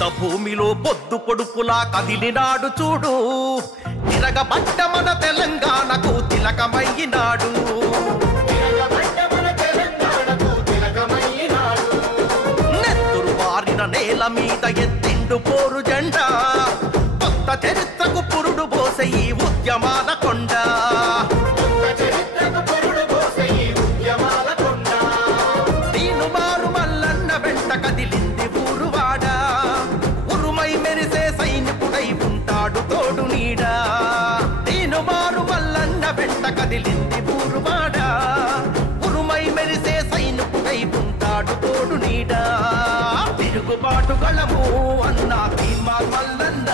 యుద్ధ భూమిలో పొద్దు పొడుపులా కదిలినాడు చూడు తిరగబడ్డ మన తెలంగాణకు తిలకమయ్యినాడు నెత్తురు వారిన నేల మీద ఎత్తిండు పోరు జెండా కొత్త చరిత్రకు పురుడు పోసే ఈ ఉద్యమాల కొండ దీనుమారు మల్లన్న వెంట కదిలింది ఊరువాడ ఉరుమై మెరిసే సైనికుడై ఉంటాడు తోడు నీడా దీనుమారు మల్లన్న వెంట కదిలింది ఊరువాడ ఉరుమై మెరిసే సైనికుడై ఉంటాడు తోడు నీడా తిరుగుబాటు గళము అన్నా తీన్మార్ మల్లన్న